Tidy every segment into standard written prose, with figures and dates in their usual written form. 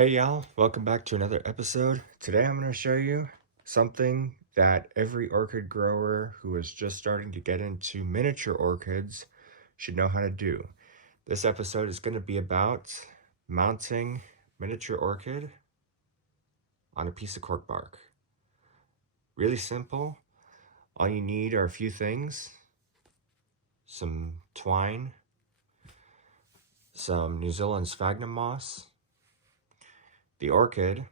Hey y'all, welcome back to another episode. Today I'm going to show you something that every orchid grower who is just starting to get into miniature orchids should know how to do. This episode is going to be about mounting miniature orchid on a piece of cork bark. Really simple. All you need are a few things: some twine, some New Zealand sphagnum moss, the orchid,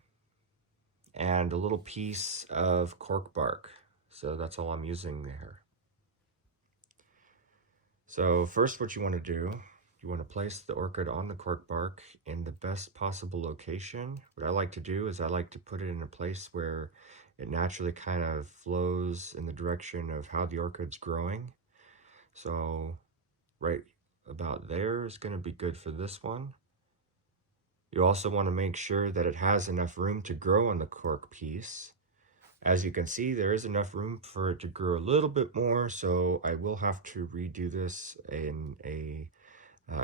and a little piece of cork bark. So that's all I'm using there. So first, what you want to do, you want to place the orchid on the cork bark in the best possible location. What I like to do is I like to put it in a place where it naturally kind of flows in the direction of how the orchid's growing. So right about there is going to be good for this one. You also want to make sure that it has enough room to grow on the cork piece. As you can see, there is enough room for it to grow a little bit more, so I will have to redo this in a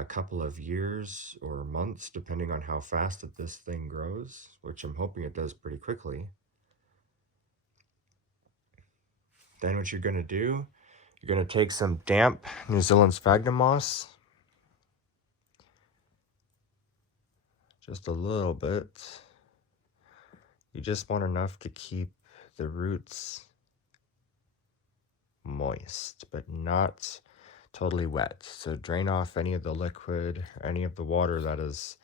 couple of years or months, depending on how fast that this thing grows, which I'm hoping it does pretty quickly. Then what you're going to do, you're going to take some damp New Zealand sphagnum moss, just a little bit. You just want enough to keep the roots moist, but not totally wet. So drain off any of the liquid, any of the water that is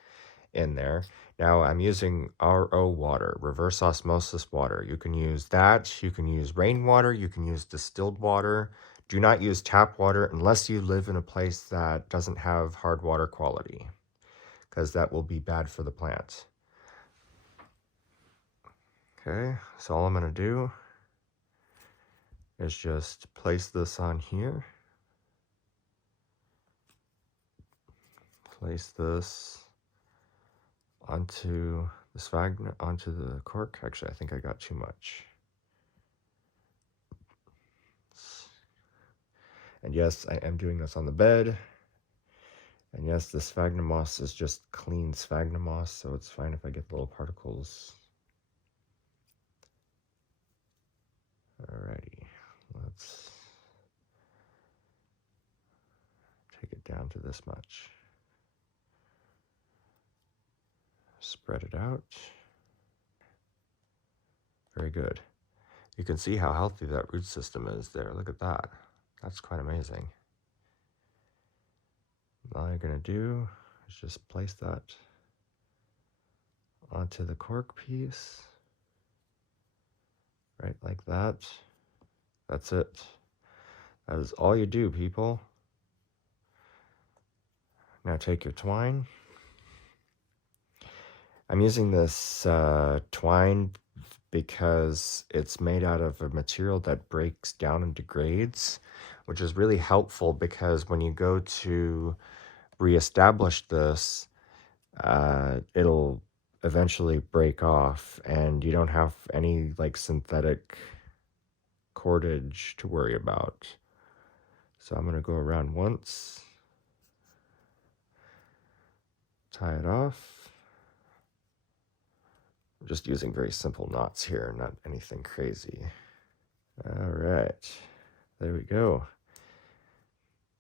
in there. Now I'm using RO water, reverse osmosis water. You can use that, you can use rainwater, you can use distilled water. Do not use tap water unless you live in a place that doesn't have hard water quality, because that will be bad for the plant. Okay, so all I'm going to do is just place this on here. Place this onto the sphagnum, onto the cork. Actually, I think I got too much. And yes, I am doing this on the bed. And yes, the sphagnum moss is just clean sphagnum moss, so it's fine if I get little particles. Alrighty, let's take it down to this much. Spread it out. Very good. You can see how healthy that root system is there. Look at that. That's quite amazing. All you're going to do is just place that onto the cork piece. Right like that. That's it. That is all you do, people. Now take your twine. I'm using this twine because it's made out of a material that breaks down and degrades, which is really helpful because when you go to reestablish this, it'll eventually break off and you don't have any like synthetic cordage to worry about. So I'm going to go around once, tie it off. I'm just using very simple knots here, not anything crazy. All right, there we go.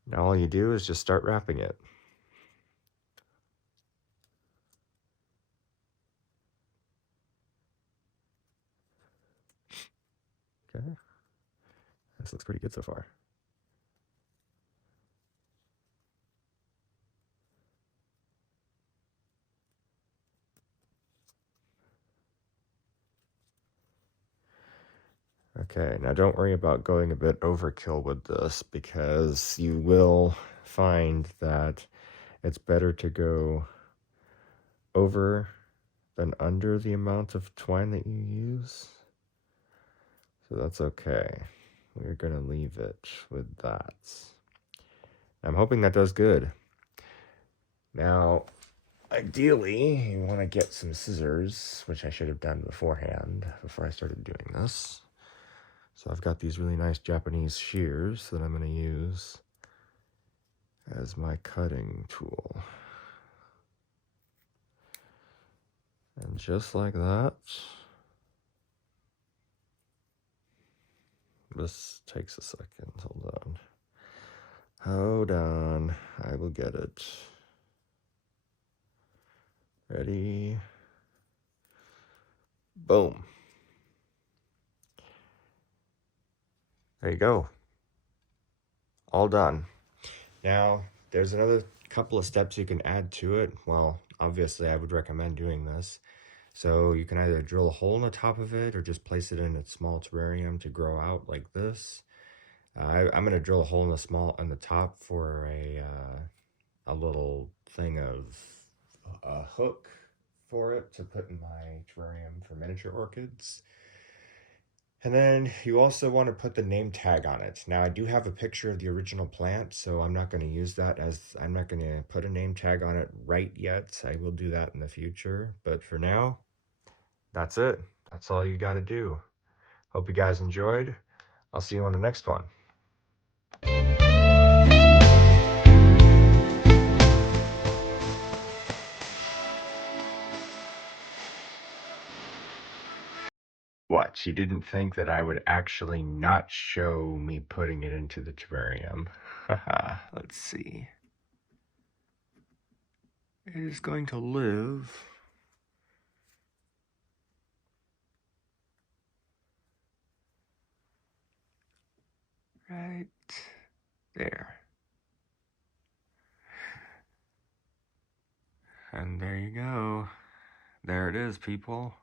Now all you do is just start wrapping it. Okay, this looks pretty good so far. Okay, now don't worry about going a bit overkill with this because you will find that it's better to go over than under the amount of twine that you use. So that's okay. We're going to leave it with that. I'm hoping that does good. Now, ideally, you want to get some scissors, which I should have done beforehand, before I started doing this. So I've got these really nice Japanese shears that I'm going to use as my cutting tool. And just like that, this takes a second. Hold on. Hold on. I will get it. Ready? Boom. There you go. All done. Now, there's another couple of steps you can add to it. Well, obviously, I would recommend doing this. So you can either drill a hole in the top of it or just place it in a small terrarium to grow out like this. I'm going to drill a hole in the top for a little thing of a hook for it to put in my terrarium for miniature orchids. And then you also want to put the name tag on it. Now I do have a picture of the original plant, so I'm not going to use that, as I'm not going to put a name tag on it right yet. I will do that in the future, but for now, that's it. That's all you got to do. Hope you guys enjoyed. I'll see you on the next one. What, you didn't think that I would actually not show me putting it into the terrarium? Haha, let's see. It is going to live right there. And there you go. There it is, people.